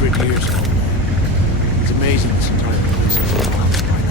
100 years ago. It's amazing this entire place is collapsed by now.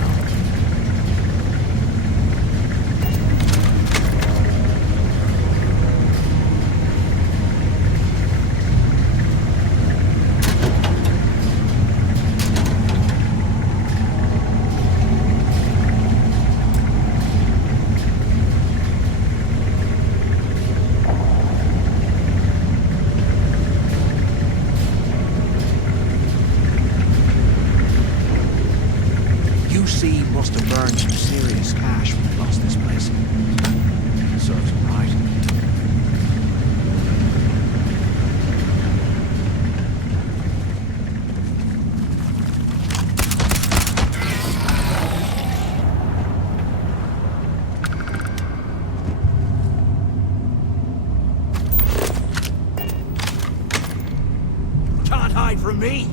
Sea must have burned some serious cash when they lost this place. Serves them right. Can't hide from me!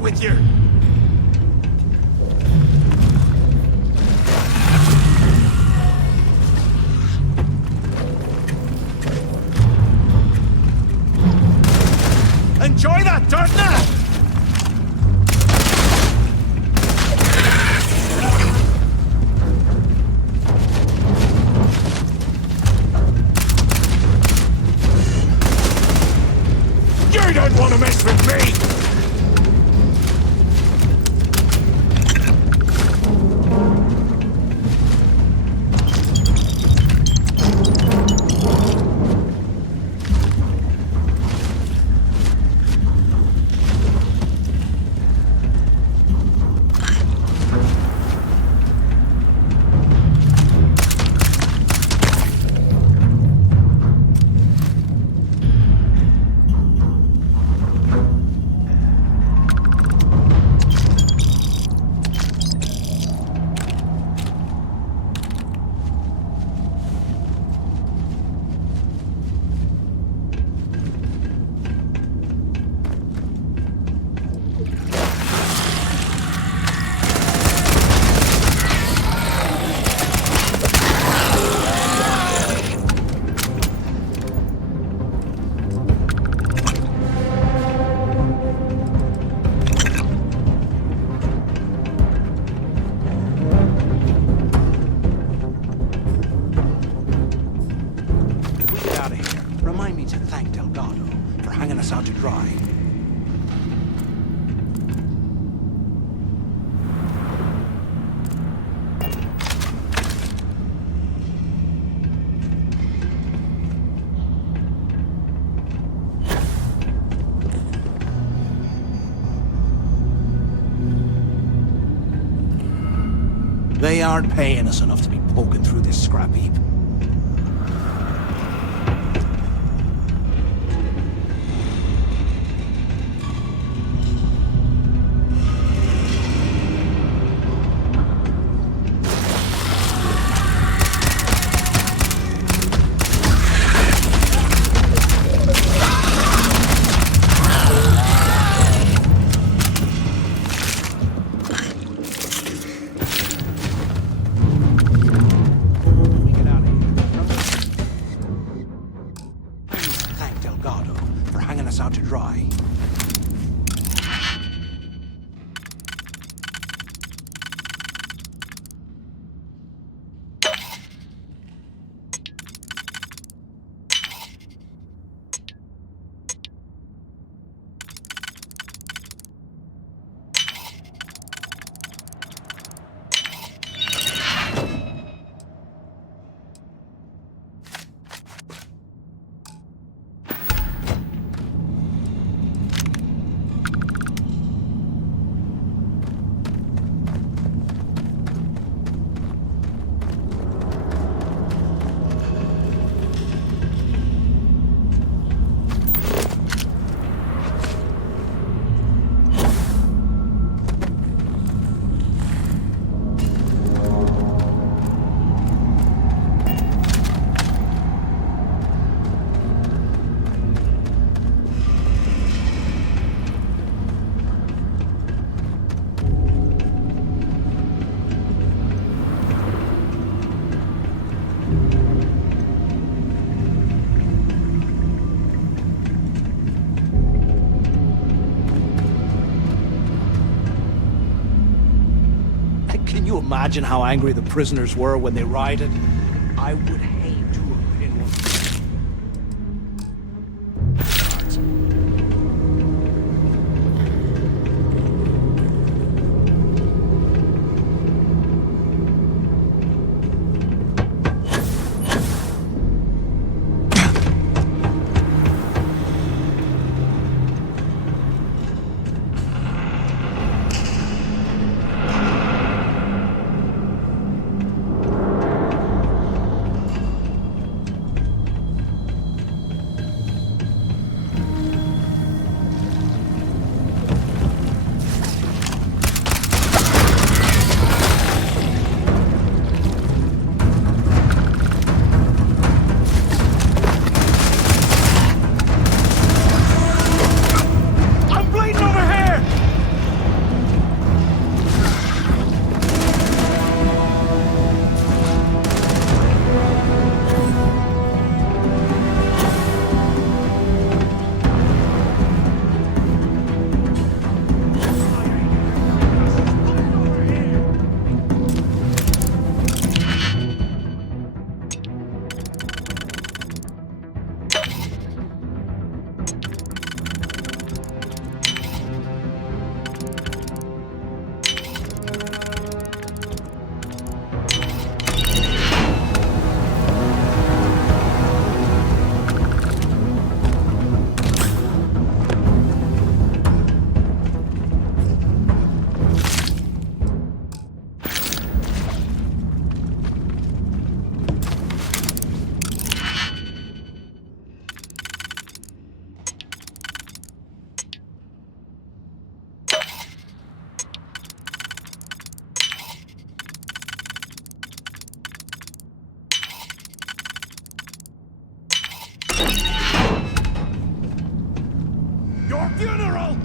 With you. Enjoy that, dirt now! You don't want to mess with me! Out to dry. They aren't paying us enough to be poking through this scrap heap. Get out of here. Can you imagine how angry the prisoners were when they rioted? I would hate to have been one. Your funeral!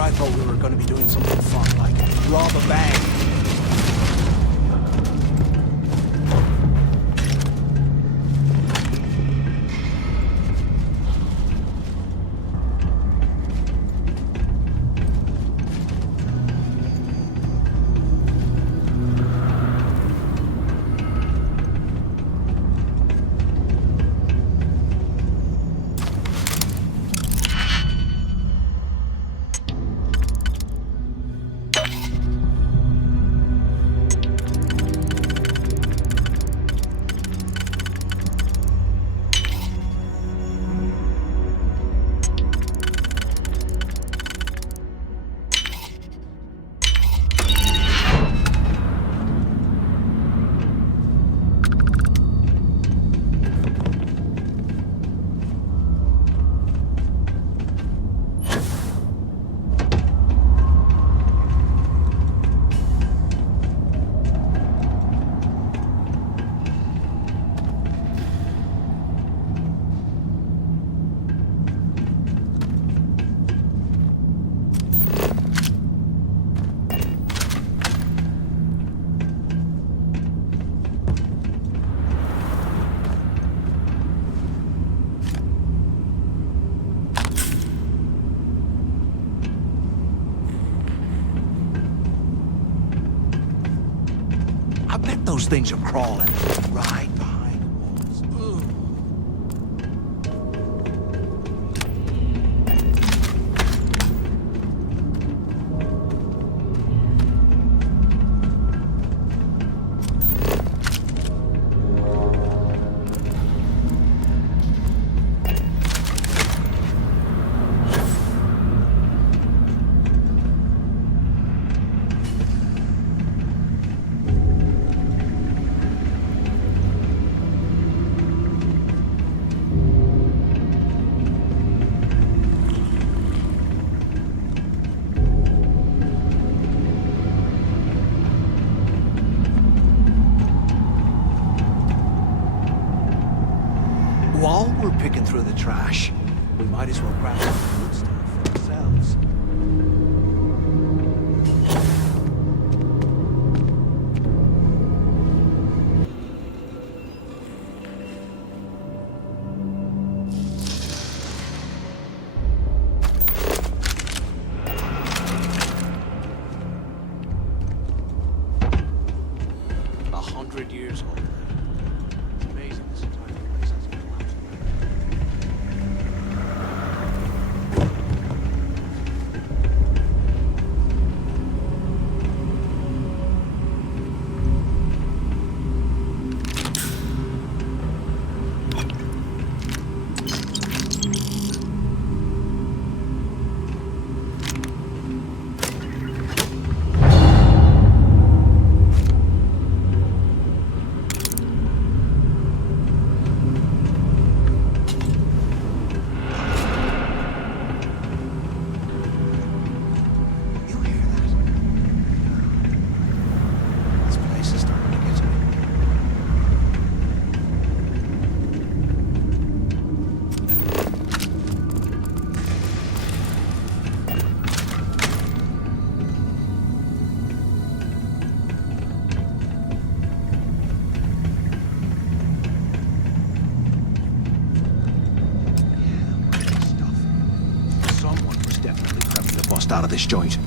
I thought we were going to be doing something fun, like rob a bank. Those things are crawling right behind the walls. Ugh. While we're picking through the trash, we might as well grab some good stuff for ourselves. $100 years old. It's amazing this entire place hasn't collapsed. Out of this joint.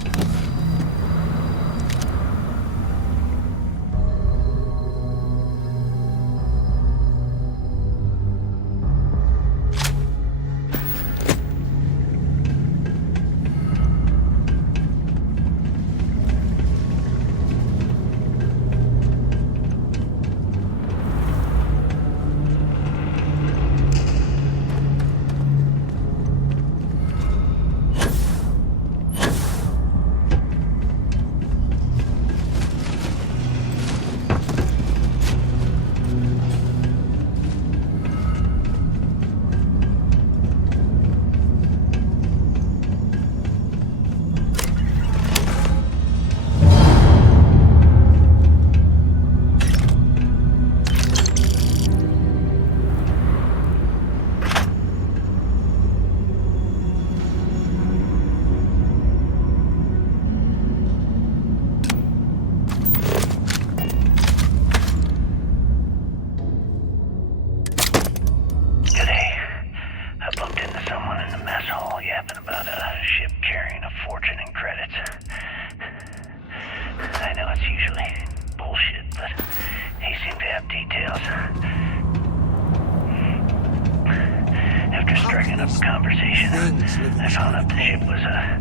I found out the ship was a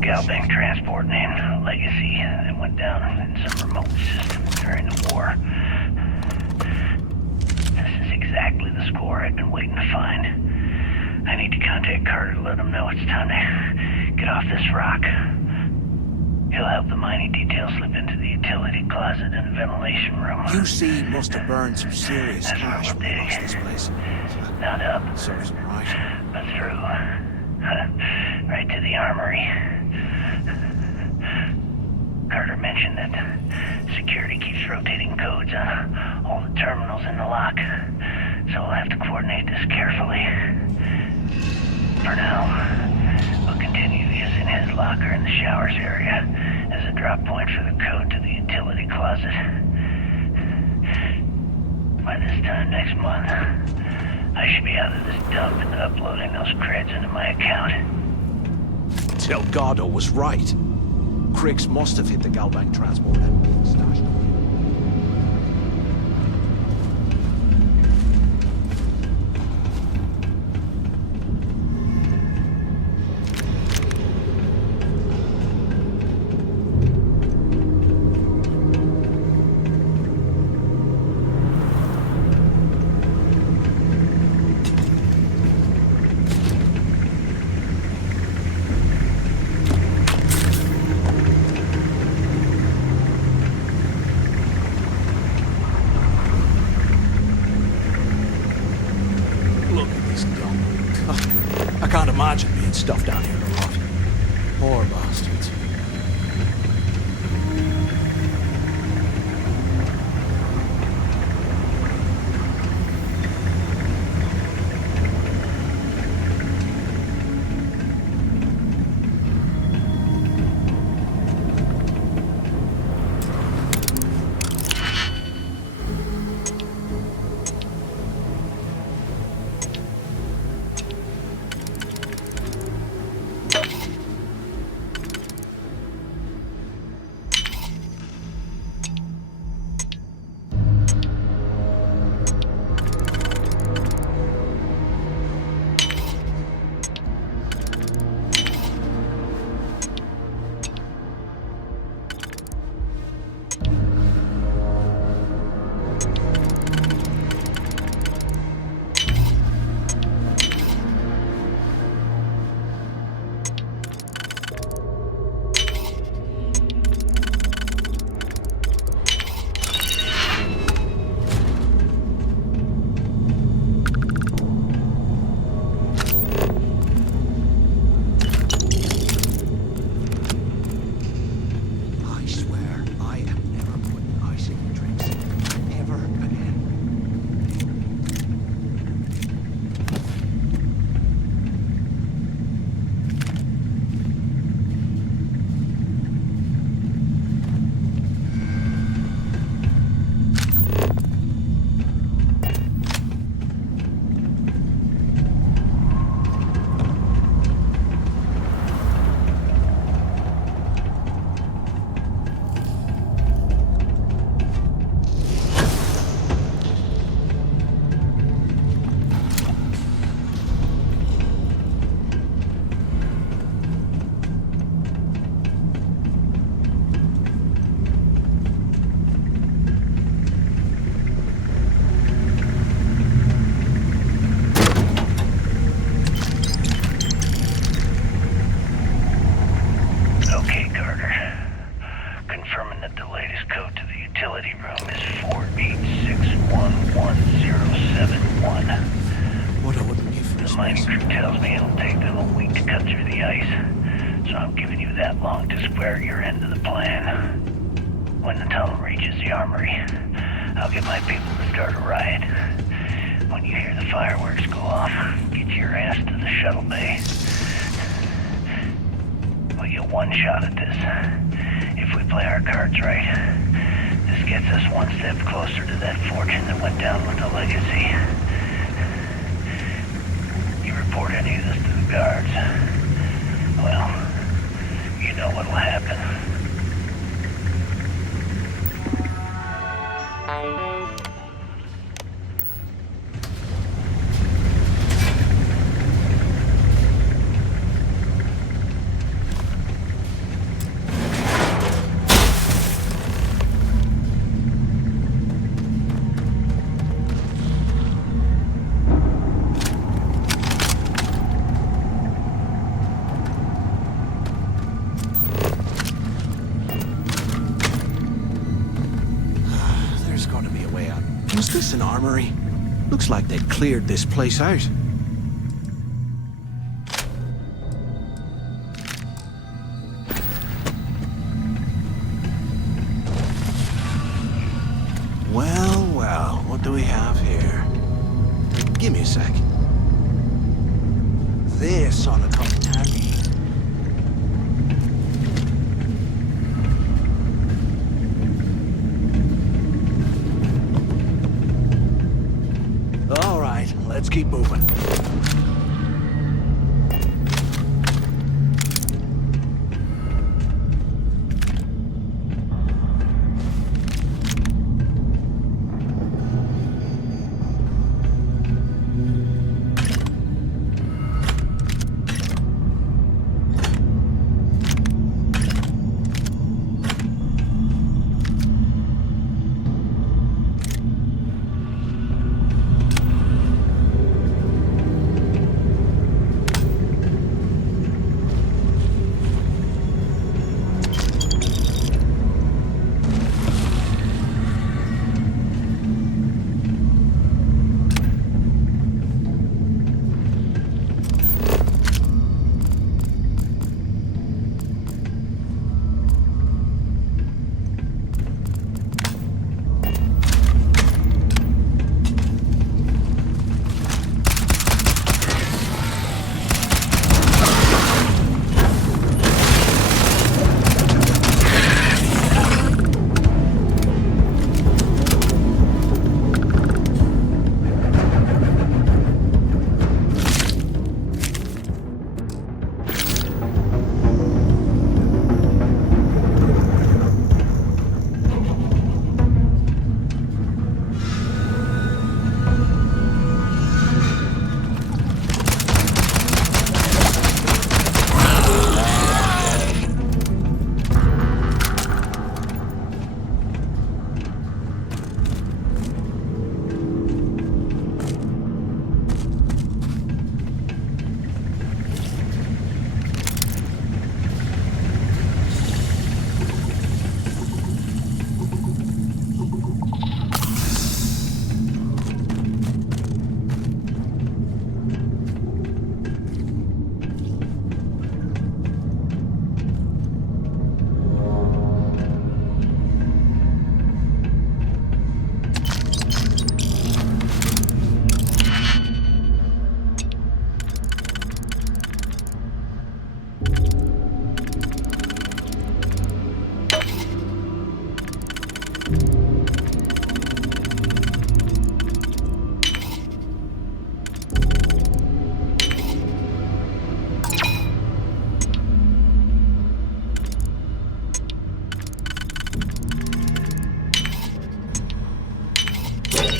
Galbank transport named Legacy that went down in some remote system during the war. This is exactly the score I've been waiting to find. I need to contact Carter to let him know it's time to get off this rock. He'll help the mining details slip into the utility closet in the ventilation room. UC must have burned some serious cash when we lost this place. Not up. Serves him right. But through. Right to the armory. Carter mentioned that security keeps rotating codes on all the terminals in the lock, so we'll have to coordinate this carefully. For now, we'll continue using his locker in the showers area as a drop point for the code to the utility closet. By this time next month, I should be out of this dump and uploading those creds into my account. Delgado was right. Cricks must have hit the Galbank transport and been stashed away. stuff down here to rot. Poor bastards. Was this an armory? Looks like they'd cleared this place out. Well, well, what do we have here? Give me a sec. This ought to come in handy. All right, let's keep moving.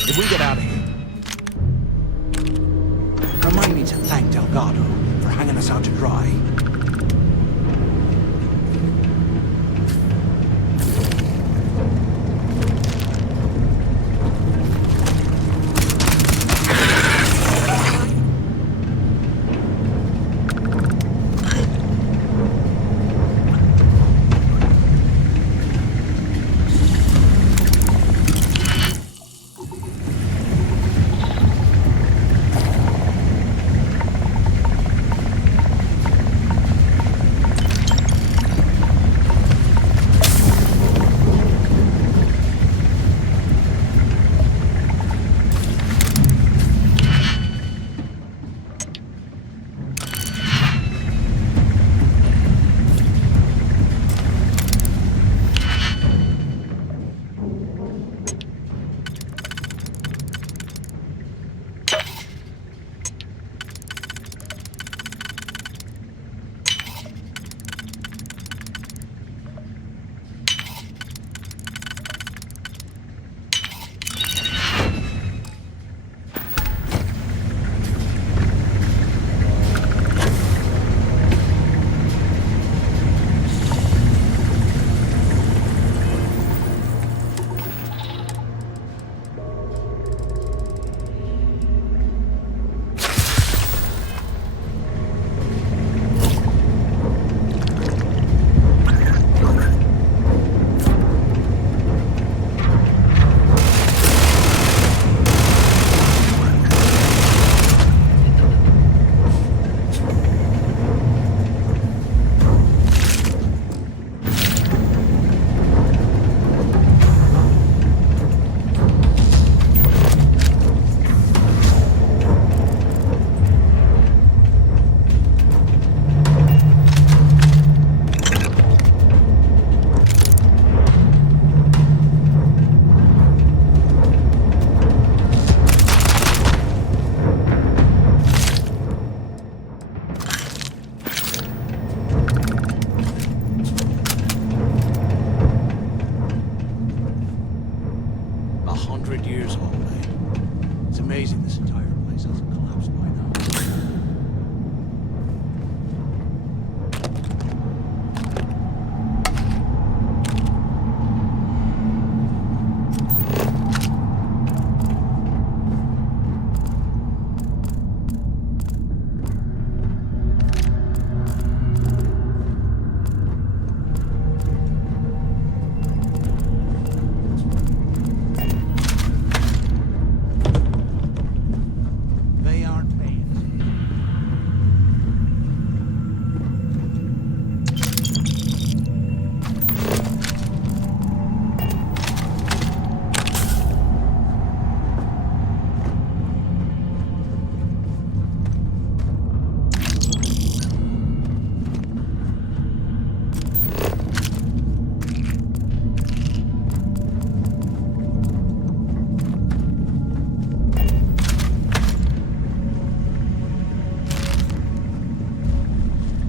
If we get out of here, remind me to thank Delgado for hanging us out to dry.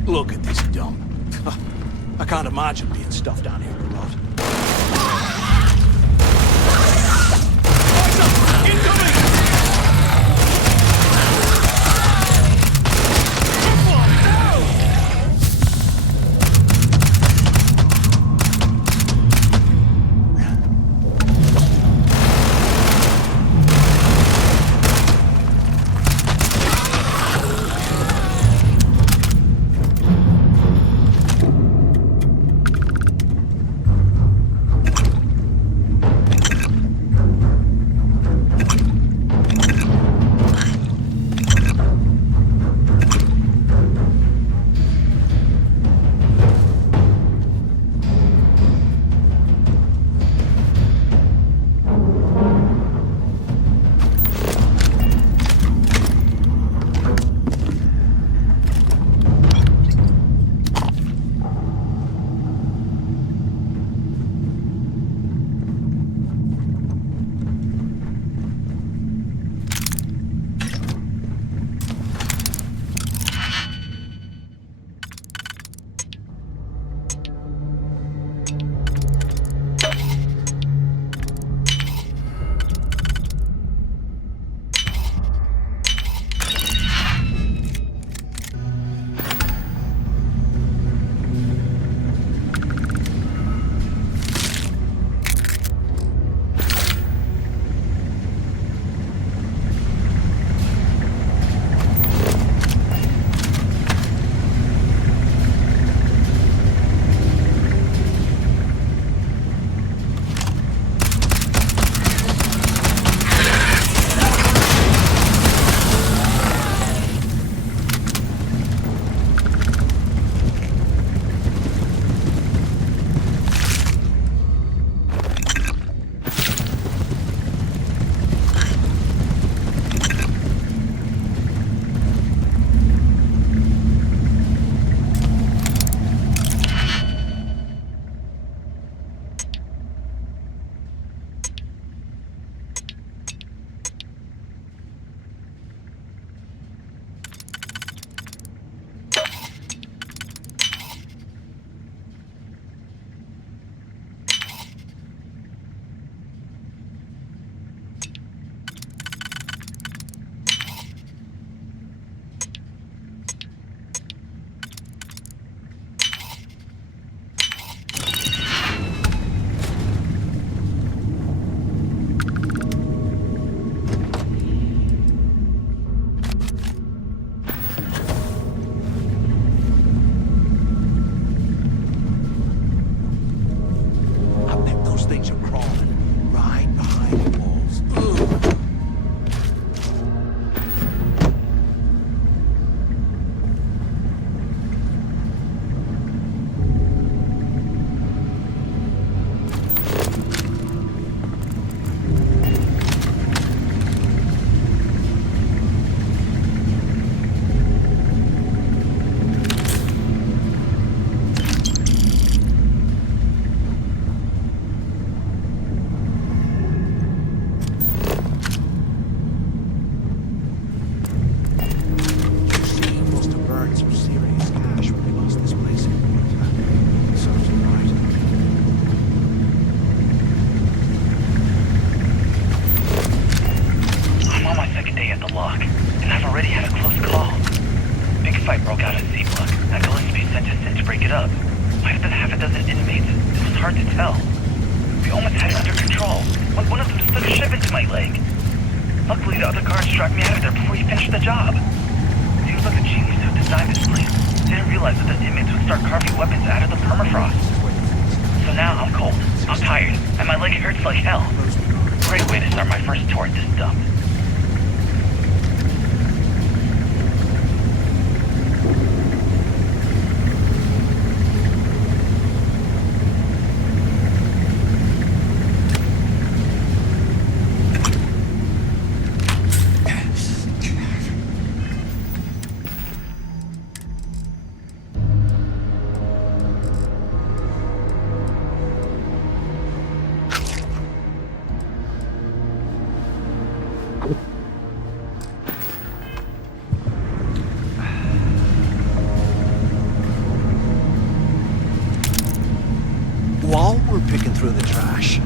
Look at this dump. I can't imagine being stuffed down here a lot. Incoming! hard to tell. We almost had it under control when one of them slid a ship into my leg. Luckily, the other guards dragged me out of there before he finished the job. Seems like the genius who designed this place didn't realize that the inmates would start carving weapons out of the permafrost. So now I'm cold, I'm tired, and my leg hurts like hell. Great way to start my first tour at this dump. While we're picking through the trash,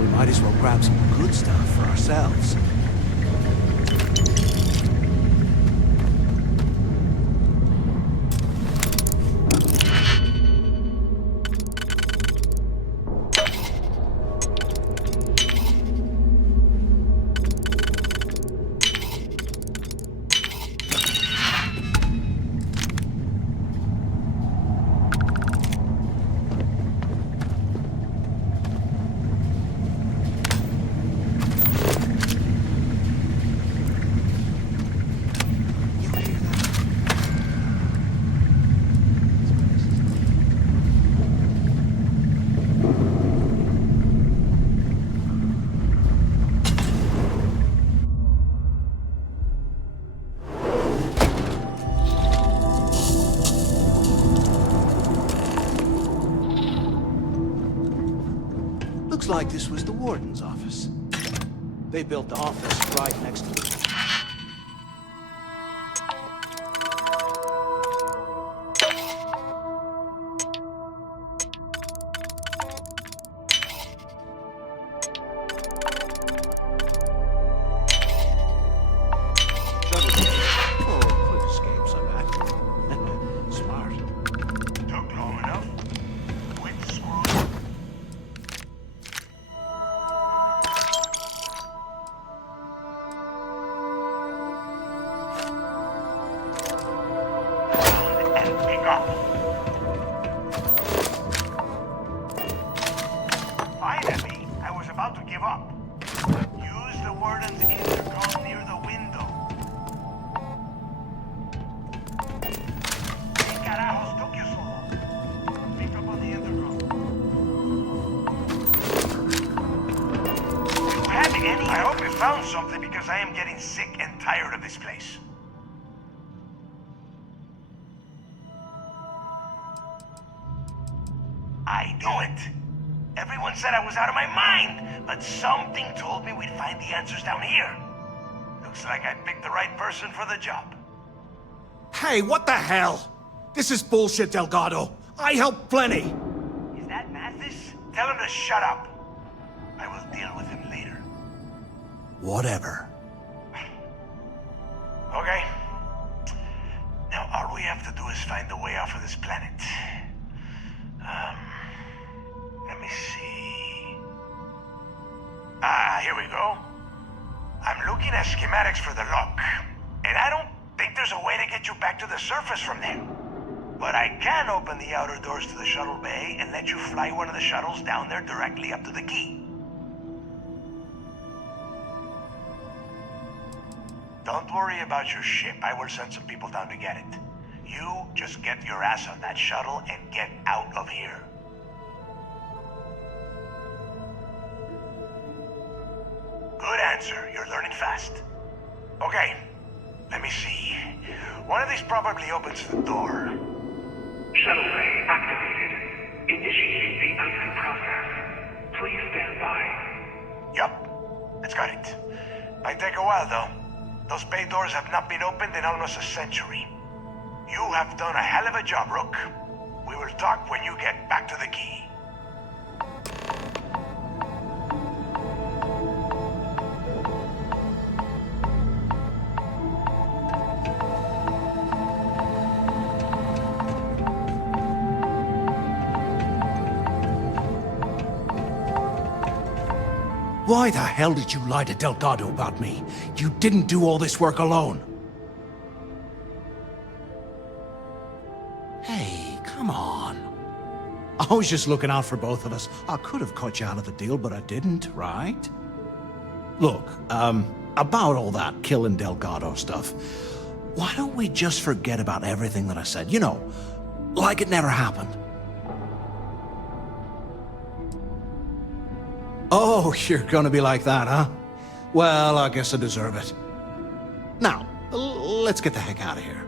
we might as well grab some good stuff for ourselves. Looks like this was the warden's office. They built the office right next to it. Quick escapes, I bet. Smart. Took long enough. Quit screwing. And pick up. Finally, I was about to give up. Use the warden's intercom near the window. ¿Qué carajos took you so long? Pick up on the intercom. Do you have any? I hope you found something because I am getting sick and tired of this place. I knew it. Everyone said I was out of my mind, but something told me we'd find the answers down here. Looks like I picked the right person for the job. Hey, what the hell? This is bullshit, Delgado. I helped plenty. Is that Mathis? Tell him to shut up. I will deal with him later. Whatever. Okay. Now all we have to do is find a way off of this planet. Let me see. Ah, here we go. I'm looking at schematics for the lock, and I don't think there's a way to get you back to the surface from there. But I can open the outer doors to the shuttle bay and let you fly one of the shuttles down there directly up to the key. Don't worry about your ship. I will send some people down to get it. You just get your ass on that shuttle and get out of here. Good answer. You're learning fast. Okay, let me see. One of these probably opens the door. Shuttle bay activated. Initiating the icing process. Please stand by. Yup, it's got it. Might take a while though. Those bay doors have not been opened in almost a century. You have done a hell of a job, Rook. We will talk when you get back to the key. Why the hell did you lie to Delgado about me? You didn't do all this work alone. Hey, come on. I was just looking out for both of us. I could have cut you out of the deal, but I didn't, right? Look, about all that killing Delgado stuff, why don't we just forget about everything that I said? You know, like it never happened. Oh, you're gonna be like that, huh? Well, I guess I deserve it. Now, let's get the heck out of here.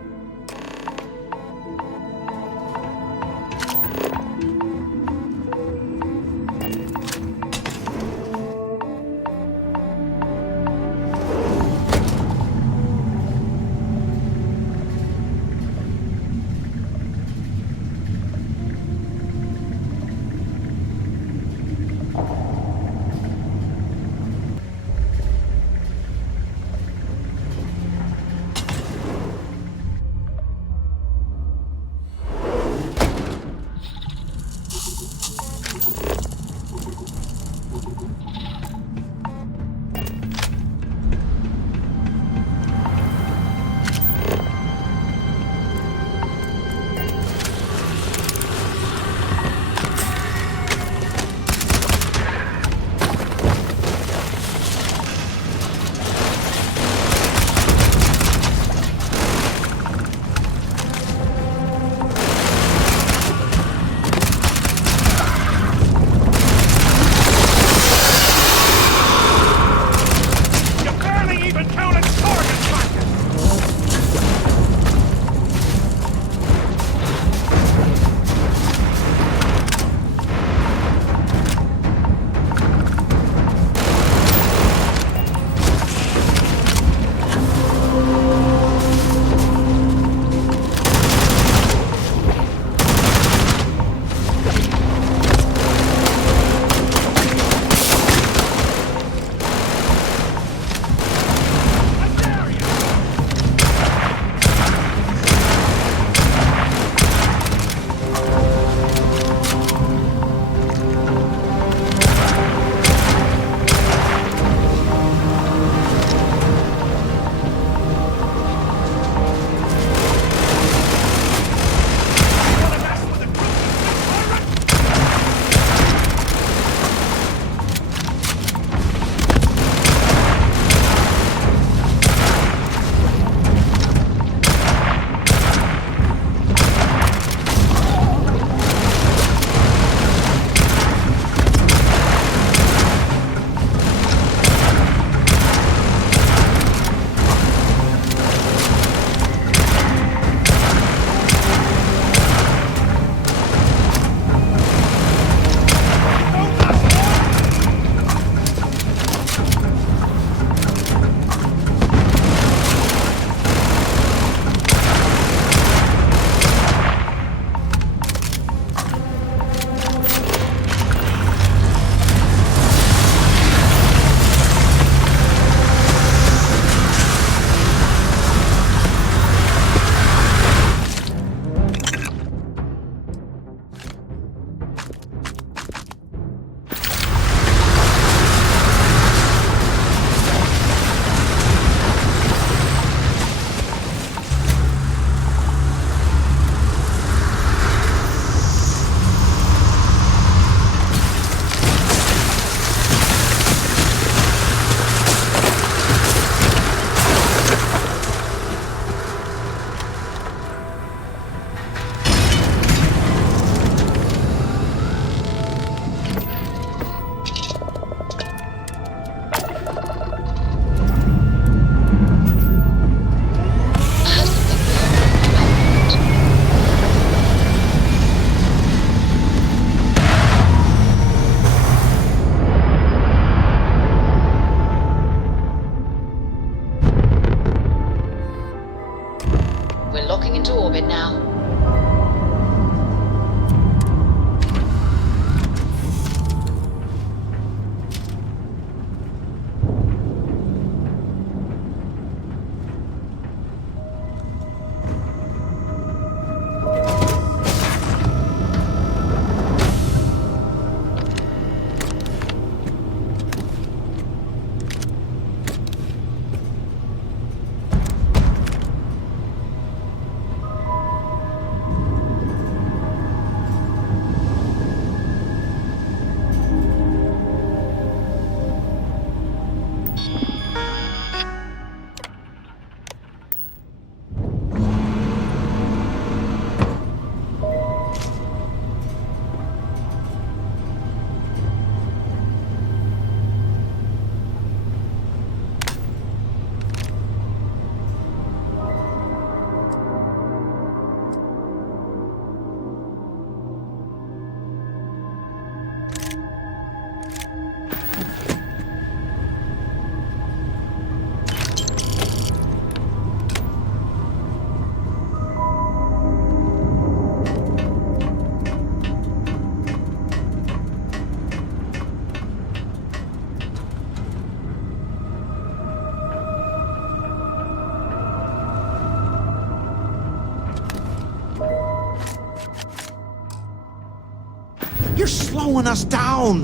slowing us down.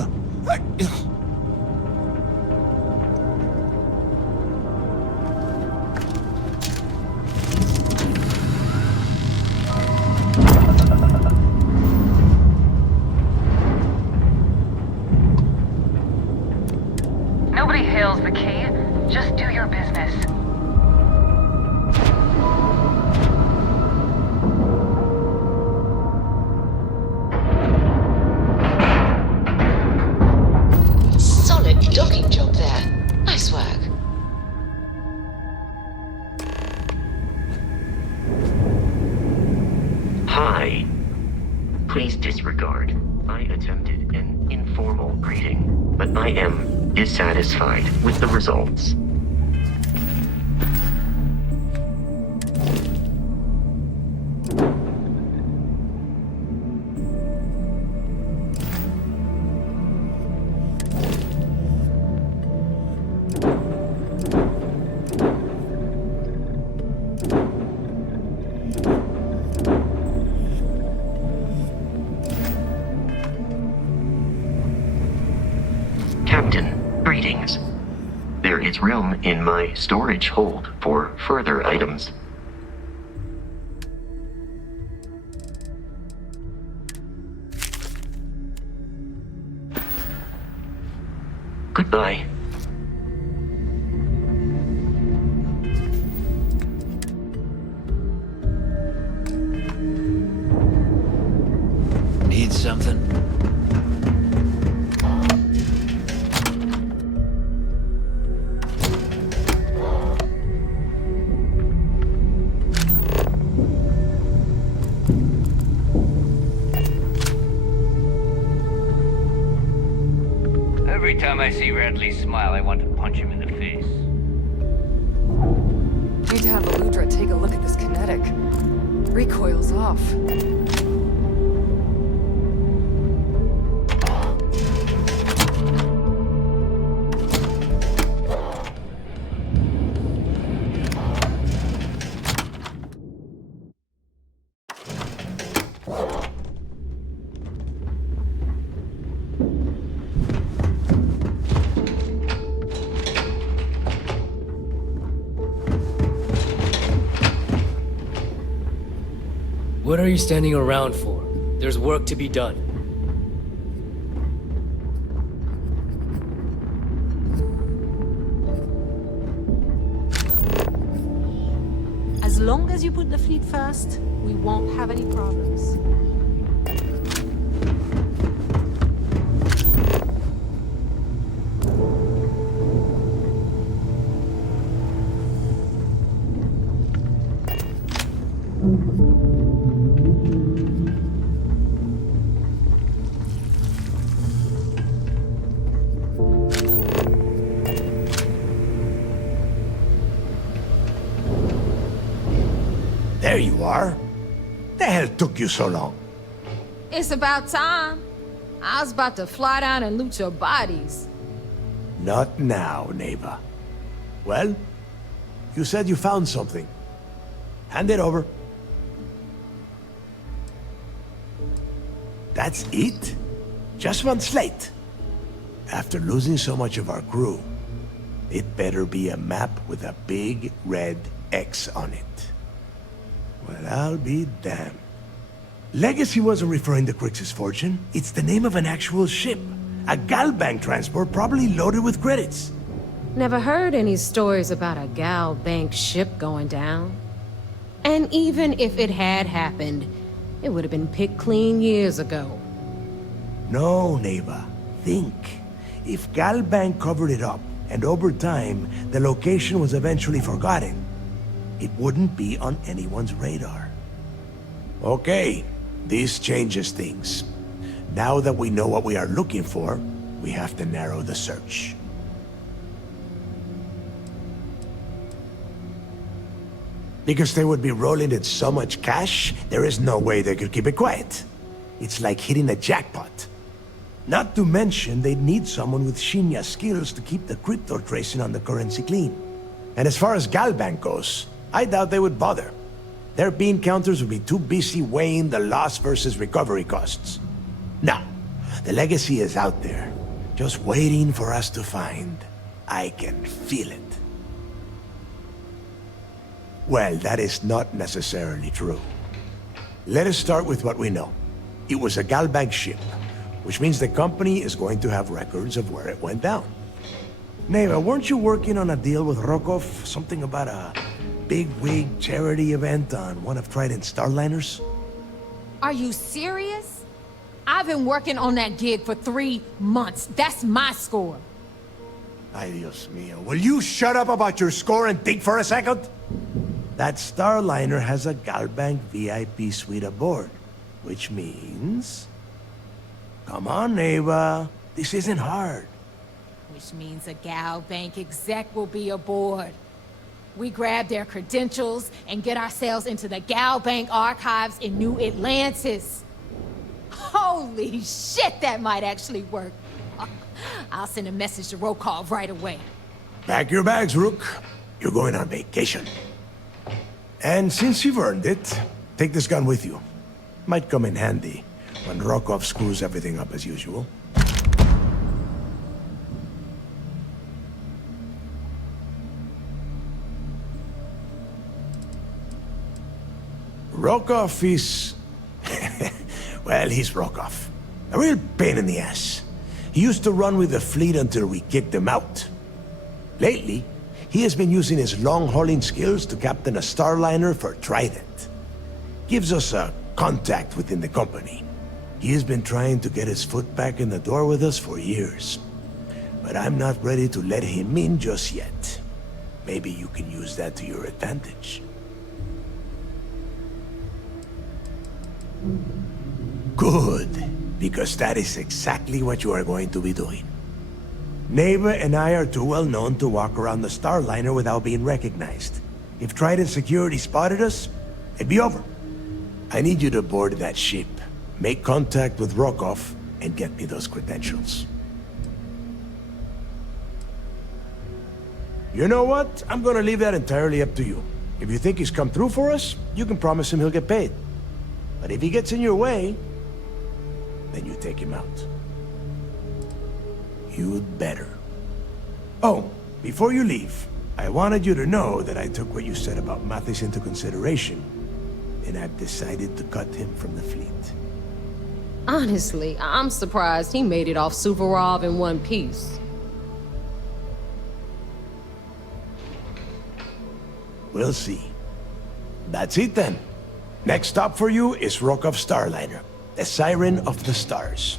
Nobody hails the key. Just do your business. Solid docking job there. Nice work. Hi. Please disregard. I attempted an informal greeting, but I am dissatisfied with the results. Captain, greetings. There is room in my storage hold for further items. Goodbye. Need something? Every time I see Radley smile, I want to punch him in the face. Need to have Aludra take a look at this kinetic. Recoil's off. What are you standing around for? There's work to be done. As long as you put the fleet first, we won't have any problems. There you are. The hell took you so long? It's about time. I was about to fly down and loot your bodies. Not now, neighbor. Well, you said you found something. Hand it over. That's it? Just one slate? After losing so much of our crew, it better be a map with a big red X on it. Well, I'll be damned. Legacy wasn't referring to Crix's fortune. It's the name of an actual ship. A Galbank transport probably loaded with credits. Never heard any stories about a Gal Bank ship going down. And even if it had happened, it would have been picked clean years ago. No, neighbor. Think. If Galbank covered it up, and over time, the location was eventually forgotten, it wouldn't be on anyone's radar. Okay, this changes things. Now that we know what we are looking for, we have to narrow the search. Because they would be rolling in so much cash, there is no way they could keep it quiet. It's like hitting a jackpot. Not to mention, they'd need someone with Shinya skills to keep the crypto tracing on the currency clean. And as far as Galbank goes, I doubt they would bother. Their bean counters would be too busy weighing the loss versus recovery costs. Now, The legacy is out there, just waiting for us to find. I can feel it. Well, that is not necessarily true. Let us start with what we know. It was a Galbank ship, which means the company is going to have records of where it went down. Neva, weren't you working on a deal with Rokov? Something about a big-wig charity event on one of Trident's starliners? Are you serious? I've been working on that gig for 3 months. That's my score. Ay, Dios mío. Will you shut up about your score and think for a second? That starliner has a Galbank VIP suite aboard, which means... Come on, Neva. This isn't hard. Which means a Galbank exec will be aboard. We grab their credentials and get ourselves into the Galbank archives in New Atlantis. Holy shit, that might actually work. I'll send a message to Rokov right away. Pack your bags, Rook. You're going on vacation. And since you've earned it, take this gun with you. Might come in handy when Rokov screws everything up as usual. Rokov is... well, he's Rokov. A real pain in the ass. He used to run with the fleet until we kicked him out. Lately, he has been using his long-hauling skills to captain a starliner for Trident. Gives us a contact within the company. He has been trying to get his foot back in the door with us for years. But I'm not ready to let him in just yet. Maybe you can use that to your advantage. Good, because that is exactly what you are going to be doing. Neva and I are too well known to walk around the starliner without being recognized. If Trident security spotted us, it'd be over. I need you to board that ship, make contact with Rokov, and get me those credentials. You know what? I'm gonna leave that entirely up to you. If you think he's come through for us, you can promise him he'll get paid. But if he gets in your way, then you take him out. You'd better. Oh, before you leave, I wanted you to know that I took what you said about Mathis into consideration, and I've decided to cut him from the fleet. Honestly, I'm surprised he made it off Suvorov in one piece. We'll see. That's it then. Next stop for you is Rokov Starliner, the Siren of the Stars.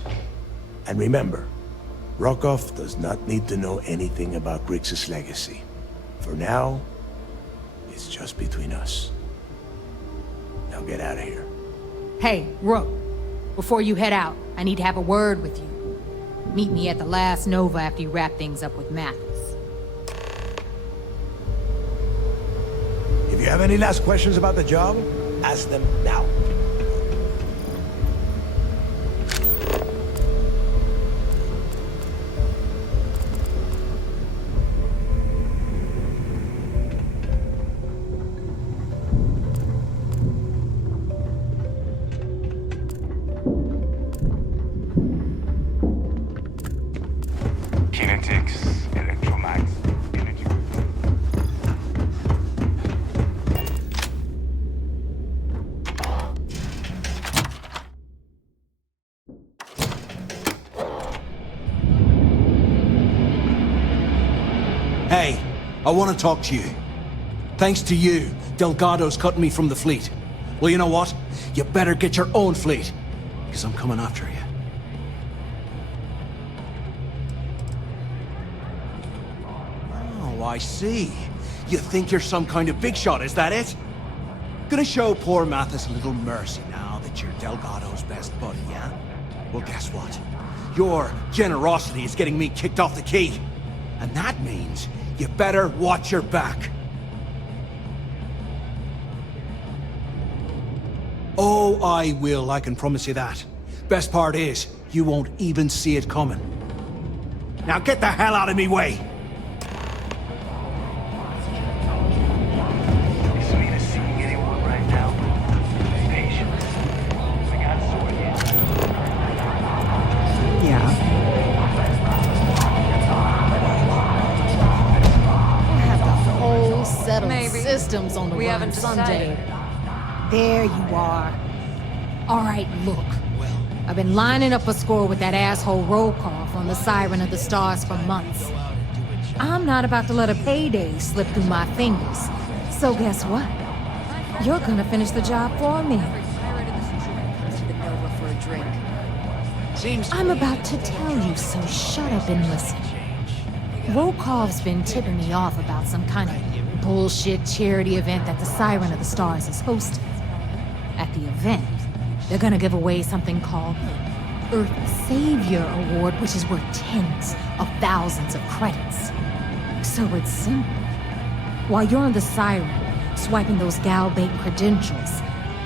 And remember, Rokov does not need to know anything about Grixis' legacy. For now, it's just between us. Now get out of here. Hey, Rook, before you head out, I need to have a word with you. Meet me at the last Nova after you wrap things up with Mathis. If you have any last questions about the job, ask them now. Kinetics, electromags, energy. Hey, I want to talk to you. Thanks to you, Delgado's cutting me from the fleet. Well, you know what? You better get your own fleet, because I'm coming after you. Oh, I see. You think you're some kind of big shot, is that it? Gonna show poor Mathis a little mercy now that you're Delgado's best buddy, yeah? Well, guess what? Your generosity is getting me kicked off the key. And that means you better watch your back. Oh, I will, I can promise you that. Best part is, you won't even see it coming. Now get the hell out of me way! Is me to seeing anyone right now? Patience. I got a sword yet. settled Maybe. systems on the We run haven't someday. decided. There you are. All right, look. I've been lining up a score with that asshole Rokoff on the Siren of the Stars for months. I'm not about to let a payday slip through my fingers. So guess what? You're gonna finish the job for me. I'm about to tell you, so shut up and listen. Rokoff's been tipping me off about some kind of bullshit charity event that the Siren of the Stars is hosting. At the event, they're gonna give away something called Earth Savior Award, which is worth tens of thousands of credits. So it's simple. While you're on the Siren, swiping those gal bait credentials,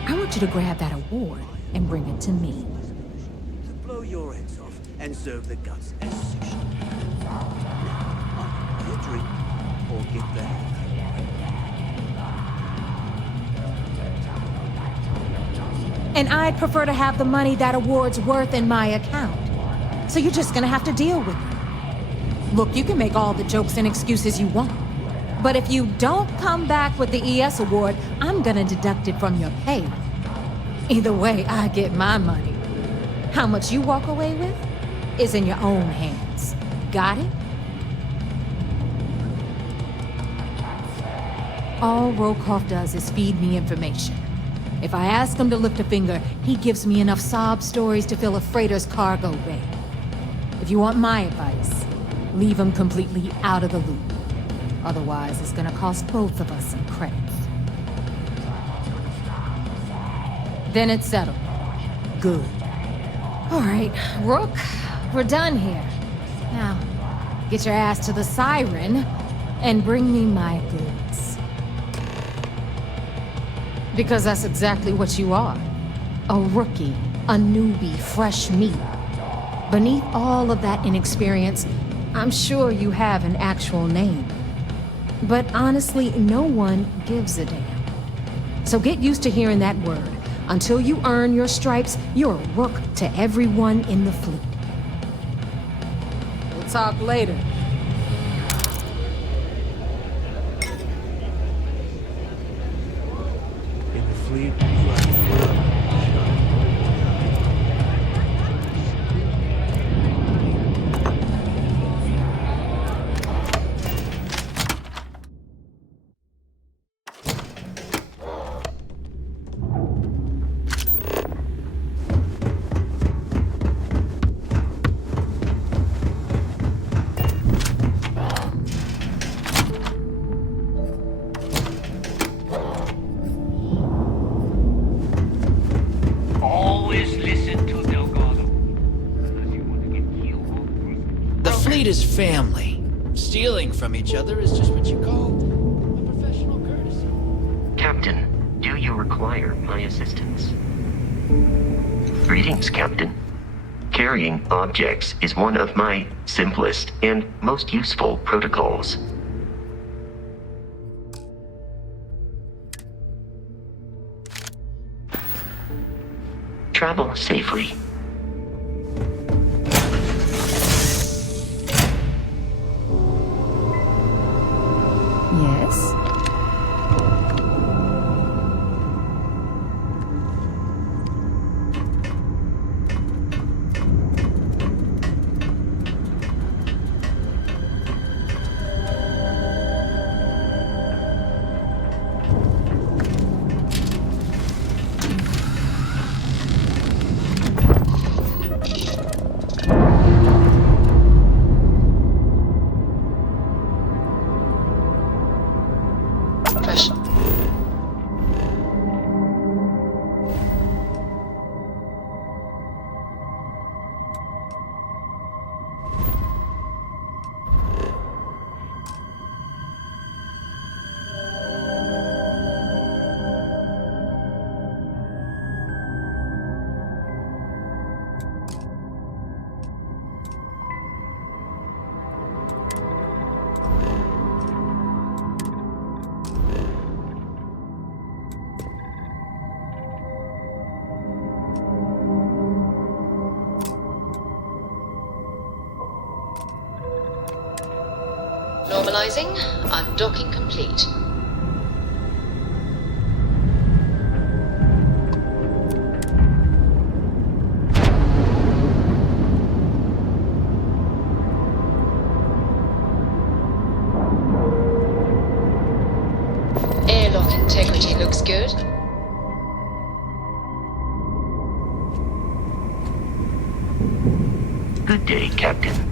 I want you to grab that award and bring it to me. Blow your heads off and serve the guts as sushi. Get a drink or get the hell out. And I'd prefer to have the money that award's worth in my account. So you're just gonna have to deal with it. Look, you can make all the jokes and excuses you want. But if you don't come back with the ES award, I'm gonna deduct it from your pay. Either way, I get my money. How much you walk away with is in your own hands. Got it? All Rokoff does is feed me information. If I ask him to lift a finger, he gives me enough sob stories to fill a freighter's cargo bay. If you want my advice, leave him completely out of the loop. Otherwise, it's gonna cost both of us some credits. Then it's settled. Good. All right, Rook, we're done here. Now, get your ass to the Siren and bring me my goods. Because that's exactly what you are. A rookie, a newbie, fresh meat. Beneath all of that inexperience, I'm sure you have an actual name. But honestly, no one gives a damn. So get used to hearing that word. Until you earn your stripes, you're a rook to everyone in the fleet. We'll talk later. In the fleet, you are Is family. Stealing from each other is just what you call a professional courtesy. Captain, do you require my assistance? Greetings, Captain. Carrying objects is one of my simplest and most useful protocols. Travel safely. Yes? Normalizing. Undocking complete. Integrity looks good. Good day, Captain.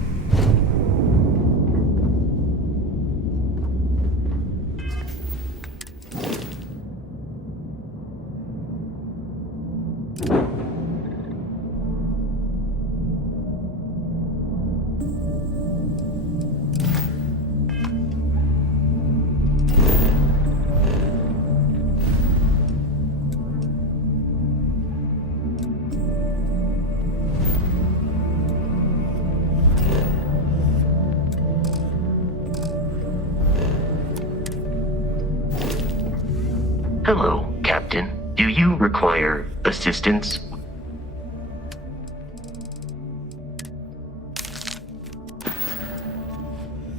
Hello, Captain. Do you require assistance?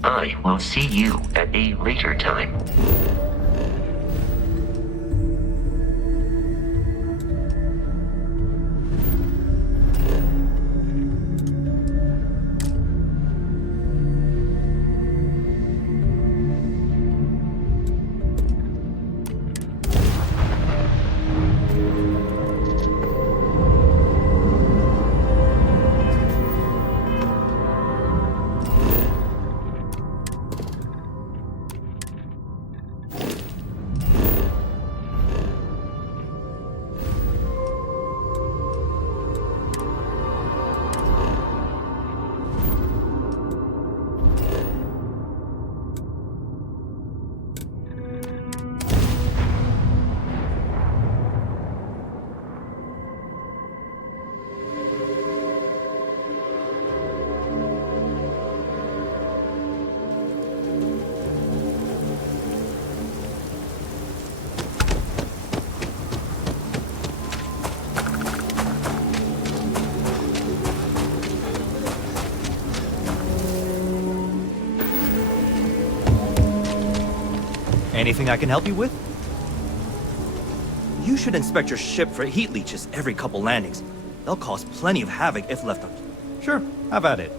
I will see you at a later time. Anything I can help you with? You should inspect your ship for heat leeches every couple landings. They'll cause plenty of havoc if left on. Sure, have at it.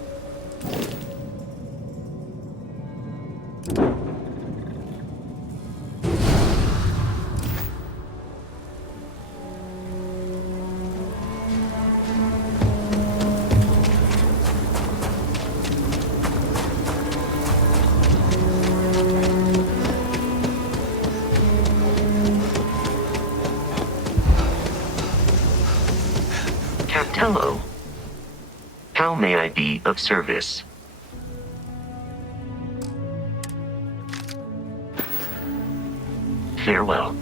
Hello. How may I be of service? Farewell.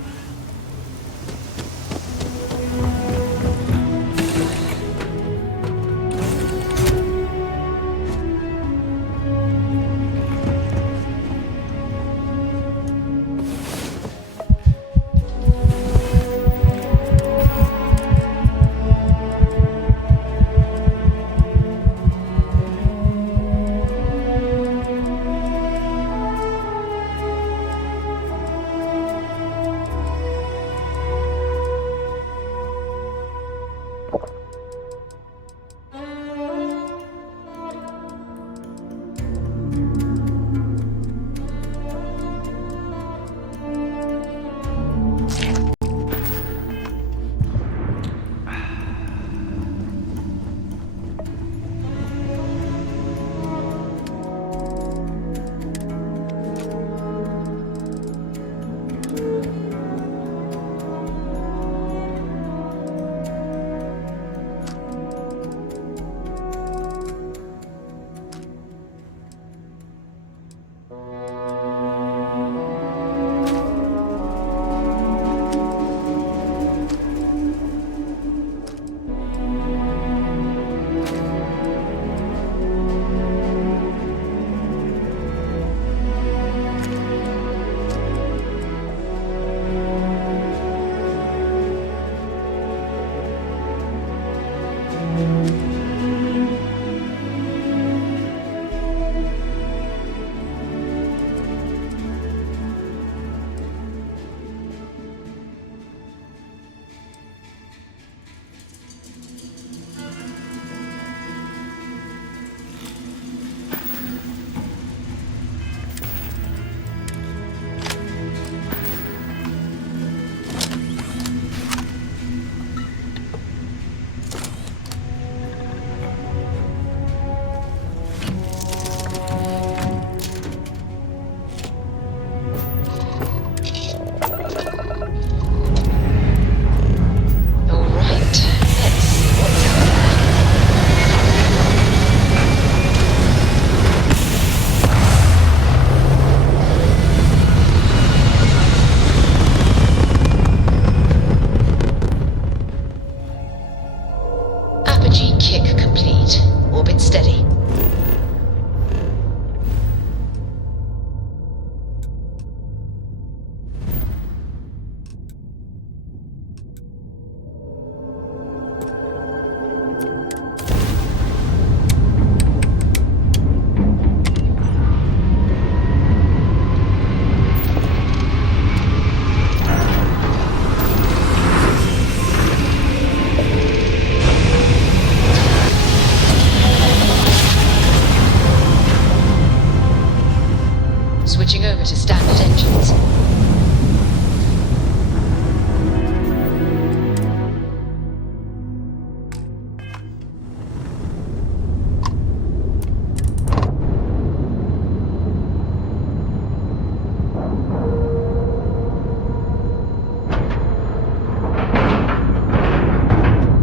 Switching over to standard engines.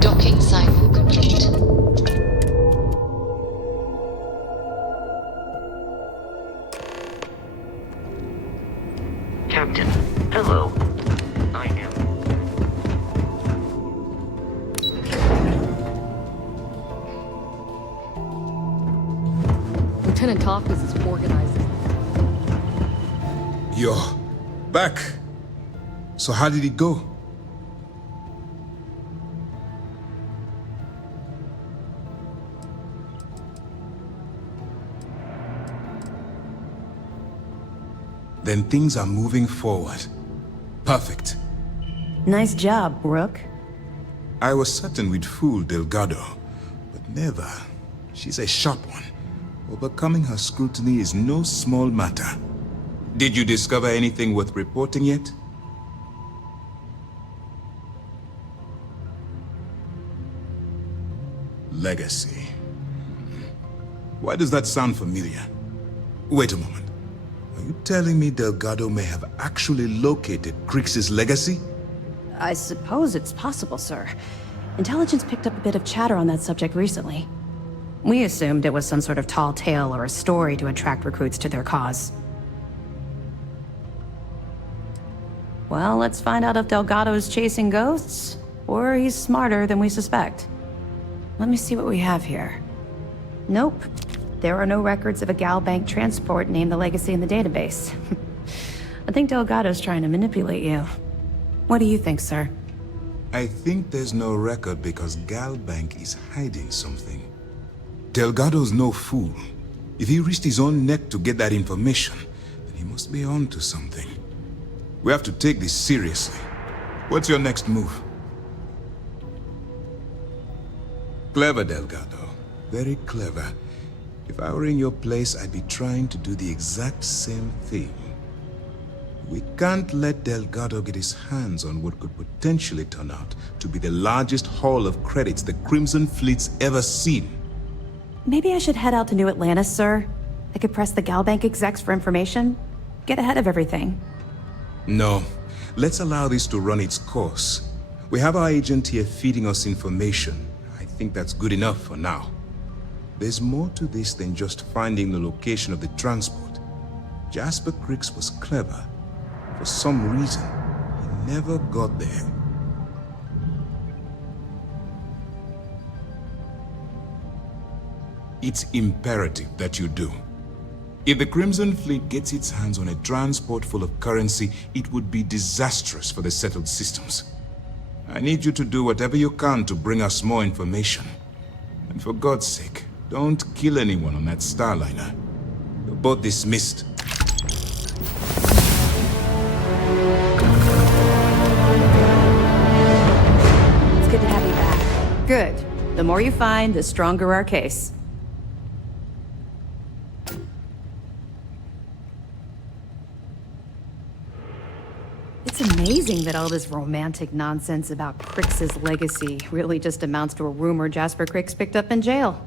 Docking cycle complete. Captain, hello. I am. Lieutenant Tophus is organizing. You're back. So how did it go? Then things are moving forward. Perfect. Nice job, Rook. I was certain we'd fool Delgado, but never. She's a sharp one. Overcoming her scrutiny is no small matter. Did you discover anything worth reporting yet? Legacy. Why does that sound familiar? Wait a moment. Are you telling me Delgado may have actually located Crix's legacy? I suppose it's possible, sir. Intelligence picked up a bit of chatter on that subject recently. We assumed it was some sort of tall tale or a story to attract recruits to their cause. Well, let's find out if Delgado's chasing ghosts, or he's smarter than we suspect. Let me see what we have here. Nope. There are no records of a Gal Bank transport named the Legacy in the database. I think Delgado's trying to manipulate you. What do you think, sir? I think there's no record because Gal Bank is hiding something. Delgado's no fool. If he risked his own neck to get that information, then he must be on to something. We have to take this seriously. What's your next move? Clever, Delgado. Very clever. If I were in your place, I'd be trying to do the exact same thing. We can't let Delgado get his hands on what could potentially turn out to be the largest haul of credits the Crimson Fleet's ever seen. Maybe I should head out to New Atlantis, sir. I could press the Gal Bank execs for information. Get ahead of everything. No. Let's allow this to run its course. We have our agent here feeding us information. I think that's good enough for now. There's more to this than just finding the location of the transport. Jasper Crix was clever. For some reason, he never got there. It's imperative that you do. If the Crimson Fleet gets its hands on a transport full of currency, it would be disastrous for the settled systems. I need you to do whatever you can to bring us more information. And for God's sake, don't kill anyone on that Starliner. You're both dismissed. It's good to have you back. Good. The more you find, the stronger our case. It's amazing that all this romantic nonsense about Crix's legacy really just amounts to a rumor Jasper Crix picked up in jail.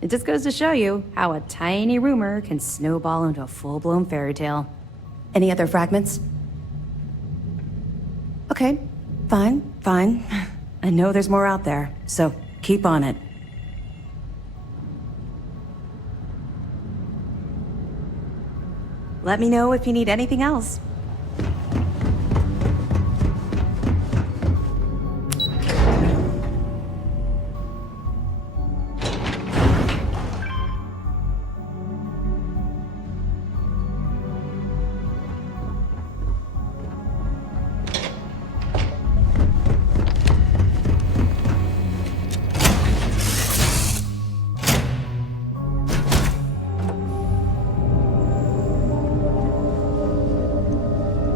It just goes to show you how a tiny rumor can snowball into a full-blown fairy tale. Any other fragments? Okay, fine. I know there's more out there, so keep on it. Let me know if you need anything else.